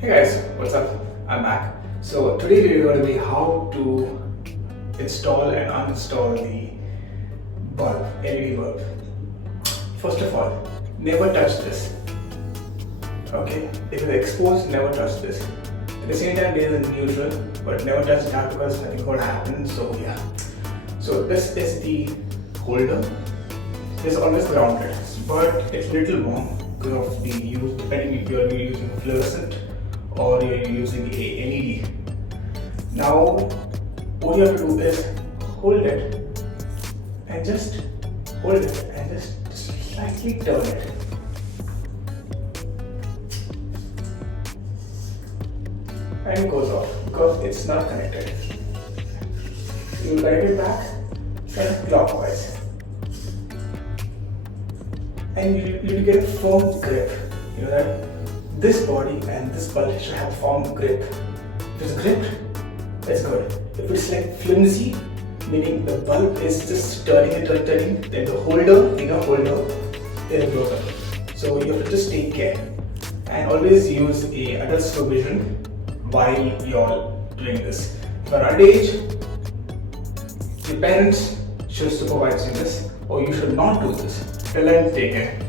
Hey guys, what's up? I'm back. So today we're going to be how to install and uninstall the bulb, LED bulb. First of all, never touch this. Okay, if it's exposed, never touch this. At the same time, there is a neutral, but never touch that because nothing could happen. So yeah. So this is the holder. This is always grounded, but it's a little warm because of the use, depending if you're using fluorescent or you're using a LED. Now, what you have to do is hold it and just hold it and just slightly turn it. And it goes off because it's not connected. You light it back clockwise. And you get a firm grip. You know that this body and this bulb should have a firm grip. If it's gripped, that's good. If it's like flimsy, meaning the bulb is just turning and turning, then the holder, inner holder, is broken. So you have to just take care and always use a adult supervision while you're doing this. If you're underage, your parents should supervise you this, or you should not do this. Till then, take care.